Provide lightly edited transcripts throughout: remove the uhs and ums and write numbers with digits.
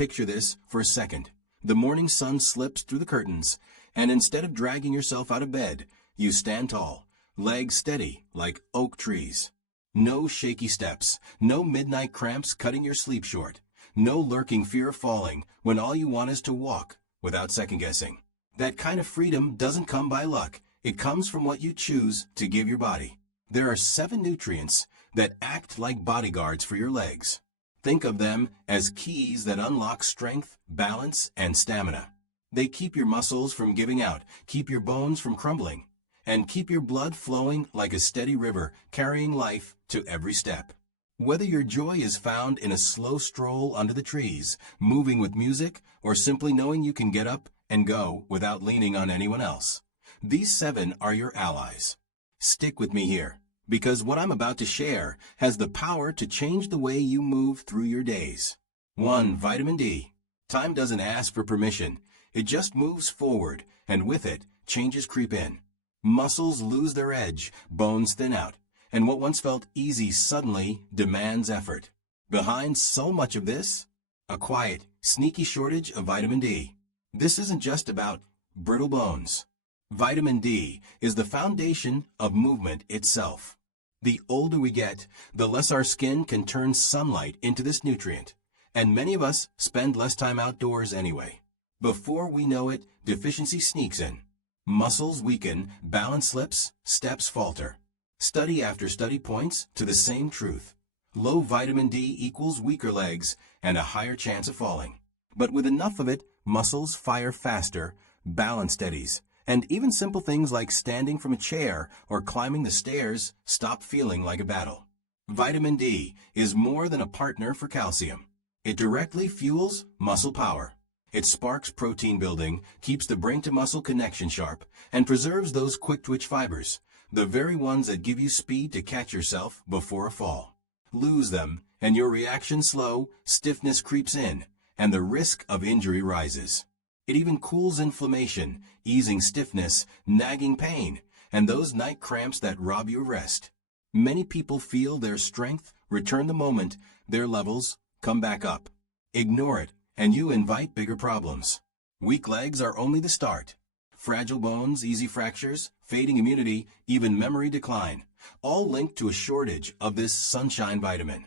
picture this for a second. The morning sun slips through the curtains, and instead of dragging yourself out of bed, you stand tall, legs steady like oak trees. No shaky steps, no midnight cramps cutting your sleep short, no lurking fear of falling when all you want is to walk without second-guessing. That kind of freedom doesn't come by luck. It comes from what you choose to give your body. There are 7 nutrients that act like bodyguards for your legs. Think of them as keys that unlock strength, balance, and stamina. They keep your muscles from giving out, keep your bones from crumbling, and keep your blood flowing like a steady river, carrying life to every step. Whether your joy is found in a slow stroll under the trees, moving with music, or simply knowing you can get up and go without leaning on anyone else, these 7 are your allies. Stick with me here, because what I'm about to share has the power to change the way you move through your days. 1. Vitamin D. Time doesn't ask for permission. It just moves forward, and with it, changes creep in. Muscles lose their edge, bones thin out, and what once felt easy suddenly demands effort. Behind so much of this, a quiet, sneaky shortage of vitamin D. This isn't just about brittle bones. Vitamin D is the foundation of movement itself. The older we get, the less our skin can turn sunlight into this nutrient, and many of us spend less time outdoors anyway. Before we know it, deficiency sneaks in. Muscles weaken, balance slips, steps falter. Study after study points to the same truth. Low vitamin D equals weaker legs and a higher chance of falling. But with enough of it, muscles fire faster, balance steadies, and even simple things like standing from a chair or climbing the stairs stop feeling like a battle. Vitamin D is more than a partner for calcium. It directly fuels muscle power. It sparks protein building, keeps the brain-to-muscle connection sharp, and preserves those quick-twitch fibers, the very ones that give you speed to catch yourself before a fall. Lose them, and your reaction slow, stiffness creeps in, and the risk of injury rises. It even cools inflammation, easing stiffness, nagging pain, and those night cramps that rob you of rest. Many people feel their strength return the moment their levels come back up. Ignore it, and you invite bigger problems. Weak legs are only the start. Fragile bones, easy fractures, fading immunity, even memory decline, all linked to a shortage of this sunshine vitamin.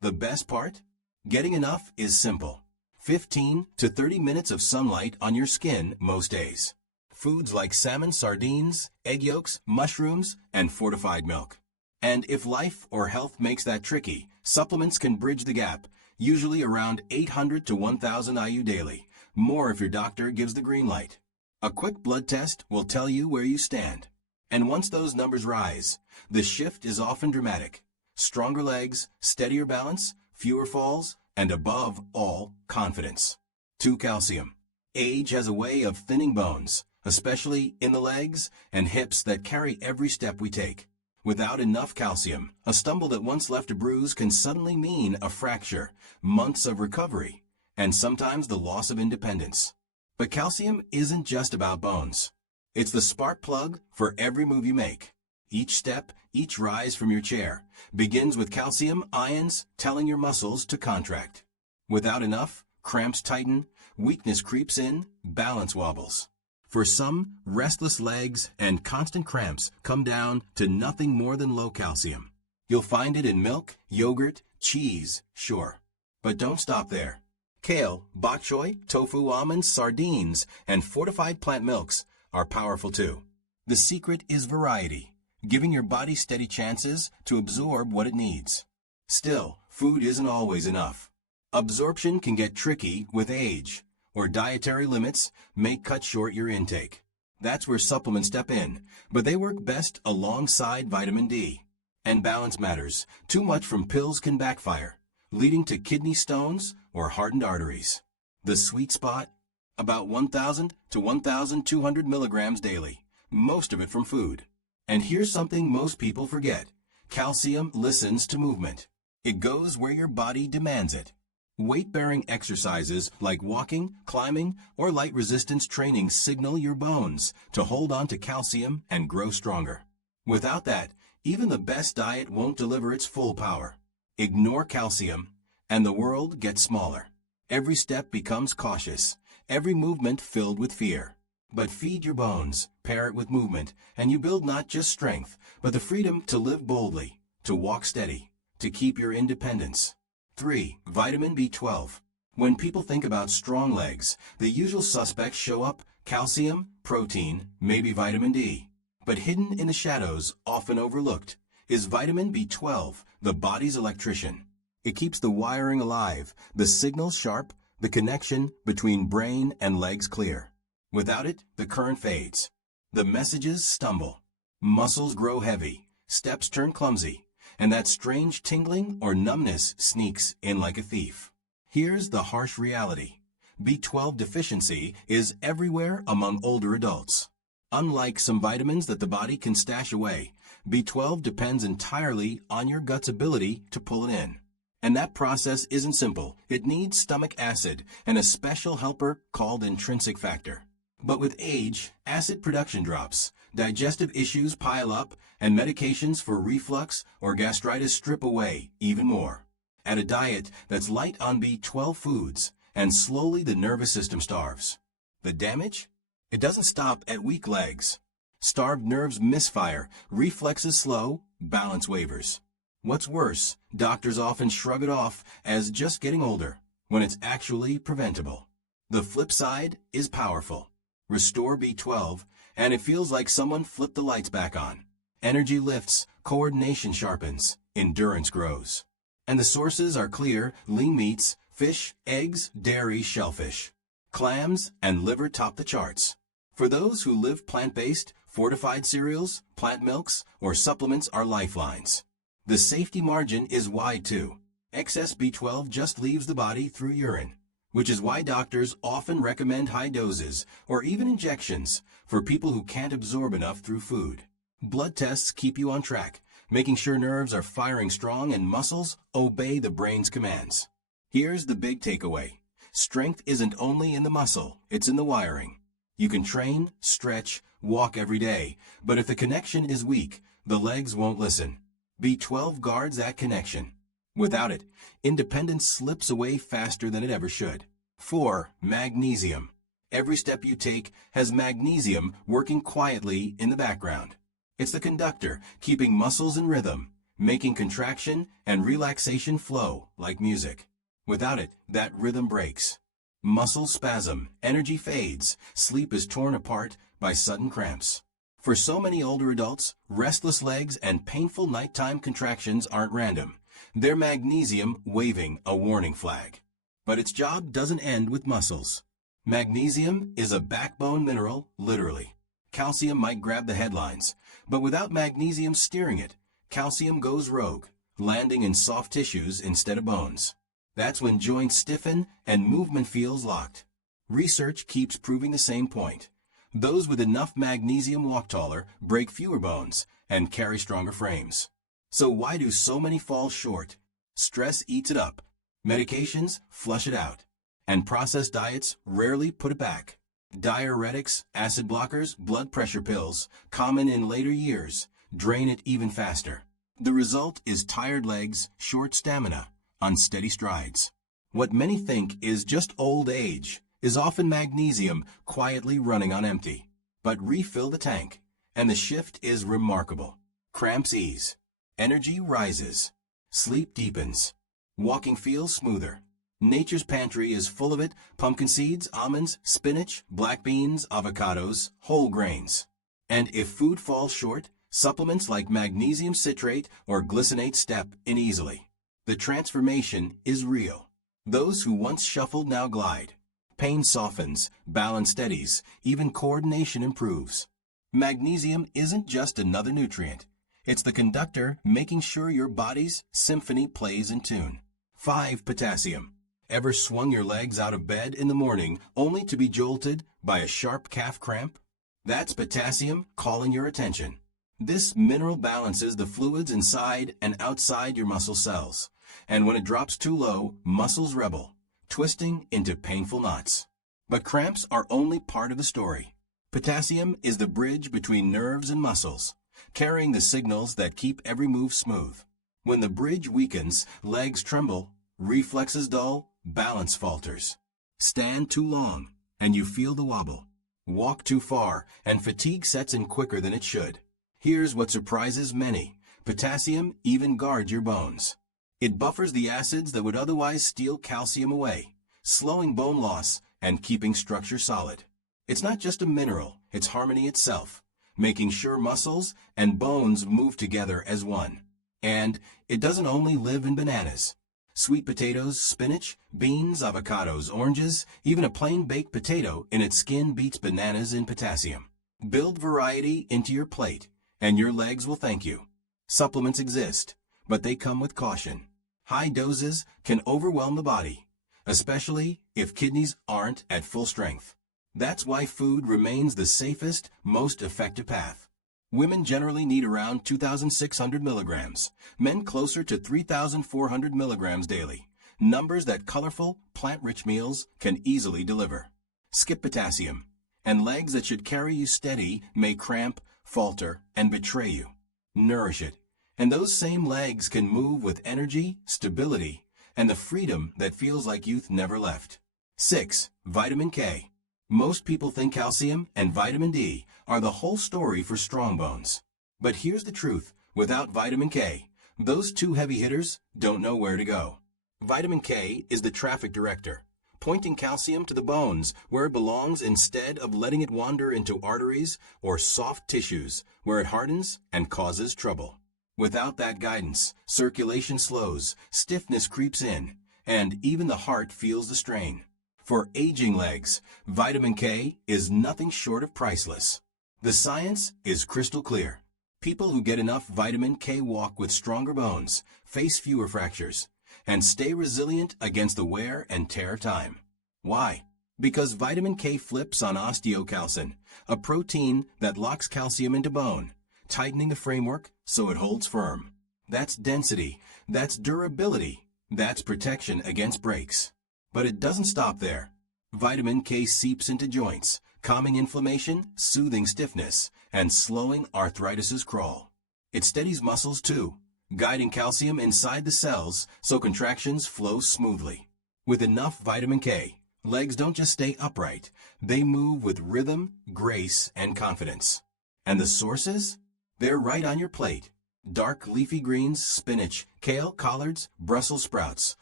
The best part? Getting enough is simple. 15 to 30 minutes of sunlight on your skin most days. Foods like salmon, sardines, egg yolks, mushrooms, and fortified milk. And if life or health makes that tricky, supplements can bridge the gap, usually around 800 to 1,000 IU daily, more if your doctor gives the green light. A quick blood test will tell you where you stand. And once those numbers rise, the shift is often dramatic. Stronger legs, steadier balance, fewer falls, and above all, confidence. 2. Calcium. Age has a way of thinning bones, especially in the legs and hips that carry every step we take. Without enough calcium, a stumble that once left a bruise can suddenly mean a fracture, months of recovery, and sometimes the loss of independence. But calcium isn't just about bones. It's the spark plug for every move you make. Each step, each rise from your chair, begins with calcium ions telling your muscles to contract. Without enough, cramps tighten, weakness creeps in, balance wobbles. For some, restless legs and constant cramps come down to nothing more than low calcium. You'll find it in milk, yogurt, cheese, sure. But don't stop there. Kale, bok choy, tofu, almonds, sardines, and fortified plant milks are powerful too. The secret is variety, giving your body steady chances to absorb what it needs. Still, food isn't always enough. Absorption can get tricky with age, or dietary limits may cut short your intake. That's where supplements step in, but they work best alongside vitamin D. And balance matters. Too much from pills can backfire, leading to kidney stones or hardened arteries. The sweet spot? About 1,000 to 1,200 milligrams daily, most of it from food. And here's something most people forget. Calcium listens to movement. It goes where your body demands it. Weight-bearing exercises like walking, climbing, or light resistance training signal your bones to hold on to calcium and grow stronger. Without that, even the best diet won't deliver its full power. Ignore calcium, and the world gets smaller. Every step becomes cautious, every movement filled with fear. But feed your bones, pair it with movement, and you build not just strength, but the freedom to live boldly, to walk steady, to keep your independence. 3. Vitamin B12. When people think about strong legs, the usual suspects show up: calcium, protein, maybe vitamin D. But hidden in the shadows, often overlooked, is vitamin B12, the body's electrician. It keeps the wiring alive, the signals sharp, the connection between brain and legs clear. Without it, the current fades. The messages stumble. Muscles grow heavy, steps turn clumsy, and that strange tingling or numbness sneaks in like a thief. Here's the harsh reality. B12 deficiency is everywhere among older adults. Unlike some vitamins that the body can stash away, B12 depends entirely on your gut's ability to pull it in. And that process isn't simple. It needs stomach acid and a special helper called intrinsic factor. But with age, acid production drops, digestive issues pile up, and medications for reflux or gastritis strip away even more. Add a diet that's light on B12 foods, and slowly the nervous system starves. The damage? It doesn't stop at weak legs. Starved nerves misfire, reflexes slow, balance wavers. What's worse, doctors often shrug it off as just getting older, when it's actually preventable. The flip side is powerful. Restore B12, and it feels like someone flipped the lights back on. Energy lifts, coordination sharpens, endurance grows. And the sources are clear: lean meats, fish, eggs, dairy, shellfish. Clams and liver top the charts. For those who live plant-based, fortified cereals, plant milks, or supplements are lifelines. The safety margin is wide too. Excess B12 just leaves the body through urine, which is why doctors often recommend high doses or even injections for people who can't absorb enough through food. Blood tests keep you on track, making sure nerves are firing strong and muscles obey the brain's commands. Here's the big takeaway. Strength isn't only in the muscle, it's in the wiring. You can train, stretch, walk every day, but if the connection is weak, the legs won't listen. B12 guards that connection. Without it, independence slips away faster than it ever should. 4. Magnesium. Every step you take has magnesium working quietly in the background. It's the conductor, keeping muscles in rhythm, making contraction and relaxation flow like music. Without it, that rhythm breaks. Muscles spasm, energy fades, sleep is torn apart by sudden cramps. For so many older adults, restless legs and painful nighttime contractions aren't random. They're magnesium waving a warning flag. But its job doesn't end with muscles. Magnesium is a backbone mineral, literally. Calcium might grab the headlines, but without magnesium steering it, calcium goes rogue, landing in soft tissues instead of bones. That's when joints stiffen and movement feels locked. Research keeps proving the same point. Those with enough magnesium walk taller, break fewer bones, and carry stronger frames. So why do so many fall short? Stress eats it up. Medications flush it out. And processed diets rarely put it back. Diuretics, acid blockers, blood pressure pills, common in later years, drain it even faster. The result is tired legs, short stamina, unsteady strides. What many think is just old age is often magnesium quietly running on empty. But refill the tank, and the shift is remarkable. Cramps ease. Energy rises. Sleep deepens. Walking feels smoother. Nature's pantry is full of it: pumpkin seeds, almonds, spinach, black beans, avocados, whole grains. And if food falls short, supplements like magnesium citrate or glycinate step in easily. The transformation is real. Those who once shuffled now glide. Pain softens, balance steadies, even coordination improves. Magnesium isn't just another nutrient. It's the conductor making sure your body's symphony plays in tune. 5. Potassium. Ever swung your legs out of bed in the morning only to be jolted by a sharp calf cramp? That's potassium calling your attention. This mineral balances the fluids inside and outside your muscle cells. And when it drops too low, muscles rebel, twisting into painful knots. But cramps are only part of the story. Potassium is the bridge between nerves and muscles, carrying the signals that keep every move smooth. When the bridge weakens, legs tremble, reflexes dull, balance falters. Stand too long, and you feel the wobble. Walk too far, and fatigue sets in quicker than it should. Here's what surprises many. Potassium even guards your bones. It buffers the acids that would otherwise steal calcium away, slowing bone loss and keeping structure solid. It's not just a mineral, it's harmony itself, making sure muscles and bones move together as one. And it doesn't only live in bananas. Sweet potatoes, spinach, beans, avocados, oranges, even a plain baked potato in its skin beats bananas in potassium. Build variety into your plate, and your legs will thank you. Supplements exist, but they come with caution. High doses can overwhelm the body, especially if kidneys aren't at full strength. That's why food remains the safest, most effective path. Women generally need around 2,600 milligrams, men closer to 3,400 milligrams daily, numbers that colorful, plant-rich meals can easily deliver. Skip potassium, and legs that should carry you steady may cramp, falter, and betray you. Nourish it, and those same legs can move with energy, stability, and the freedom that feels like youth never left. 6. Vitamin K. Most people think calcium and vitamin D are the whole story for strong bones. But here's the truth, without vitamin K, those two heavy hitters don't know where to go. Vitamin K is the traffic director, pointing calcium to the bones where it belongs instead of letting it wander into arteries or soft tissues where it hardens and causes trouble. Without that guidance, circulation slows, stiffness creeps in, and even the heart feels the strain. For aging legs, vitamin K is nothing short of priceless. The science is crystal clear. People who get enough vitamin K walk with stronger bones, face fewer fractures, and stay resilient against the wear and tear of time. Why? Because vitamin K flips on osteocalcin, a protein that locks calcium into bone, tightening the framework so it holds firm. That's density, that's durability, that's protection against breaks. But it doesn't stop there. Vitamin K seeps into joints, calming inflammation, soothing stiffness, and slowing arthritis's crawl. It steadies muscles too, guiding calcium inside the cells so contractions flow smoothly. With enough vitamin K, legs don't just stay upright, they move with rhythm, grace, and confidence. And the sources? They're right on your plate. Dark leafy greens, spinach, kale, collards, Brussels sprouts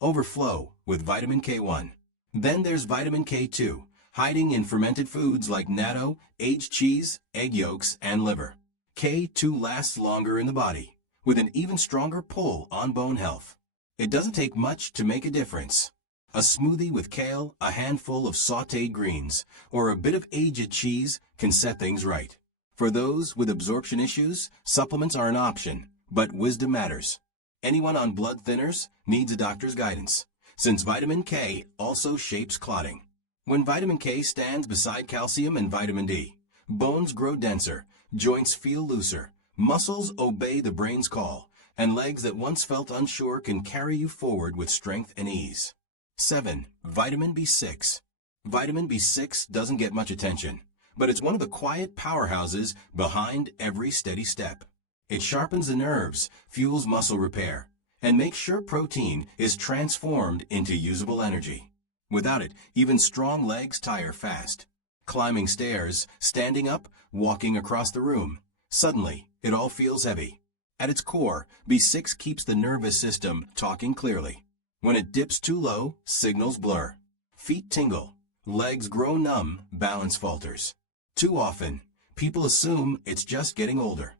overflow with vitamin K1. Then there's vitamin K2, hiding in fermented foods like natto, aged cheese, egg yolks, and liver. K2 lasts longer in the body, with an even stronger pull on bone health. It doesn't take much to make a difference. A smoothie with kale, a handful of sautéed greens, or a bit of aged cheese can set things right. For those with absorption issues, supplements are an option, but wisdom matters. Anyone on blood thinners needs a doctor's guidance, since vitamin K also shapes clotting. When vitamin K stands beside calcium and vitamin D, bones grow denser, joints feel looser, muscles obey the brain's call, and legs that once felt unsure can carry you forward with strength and ease. 7. Vitamin B6. Vitamin B6 doesn't get much attention, but it's one of the quiet powerhouses behind every steady step. It sharpens the nerves, fuels muscle repair, and makes sure protein is transformed into usable energy. Without it, even strong legs tire fast. Climbing stairs, standing up, walking across the room. Suddenly, it all feels heavy. At its core, B6 keeps the nervous system talking clearly. When it dips too low, signals blur. Feet tingle. Legs grow numb, balance falters. Too often, people assume it's just getting older.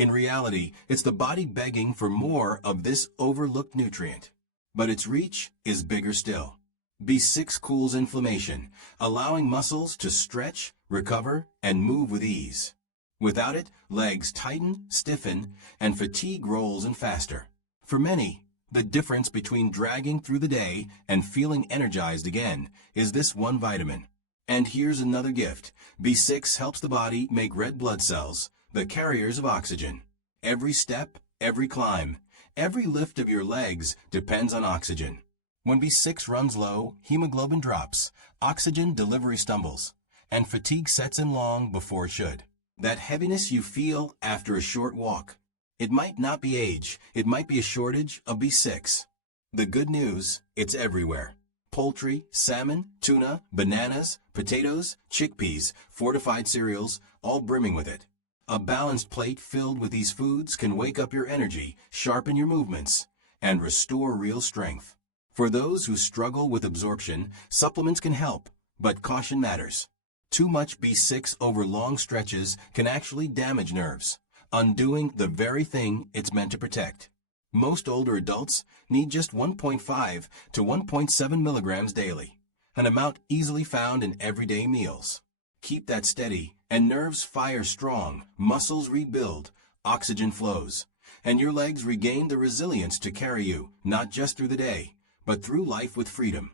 In reality, it's the body begging for more of this overlooked nutrient. But its reach is bigger still. B6 cools inflammation, allowing muscles to stretch, recover, and move with ease. Without it, legs tighten, stiffen, and fatigue rolls in faster. For many, the difference between dragging through the day and feeling energized again is this one vitamin. And here's another gift. B6 helps the body make red blood cells, the carriers of oxygen. Every step, every climb, every lift of your legs depends on oxygen. When B6 runs low, hemoglobin drops, oxygen delivery stumbles, and fatigue sets in long before it should. That heaviness you feel after a short walk. It might not be age, it might be a shortage of B6. The good news, it's everywhere. poultry, salmon, tuna, bananas, potatoes, chickpeas, fortified cereals, all brimming with it. A balanced plate filled with these foods can wake up your energy, sharpen your movements, and restore real strength. For those who struggle with absorption, supplements can help, but caution matters. Too much B6 over long stretches can actually damage nerves, undoing the very thing it's meant to protect. Most older adults need just 1.5 to 1.7 milligrams daily, an amount easily found in everyday meals. Keep that steady, and nerves fire strong, muscles rebuild, oxygen flows, and your legs regain the resilience to carry you, not just through the day, but through life with freedom.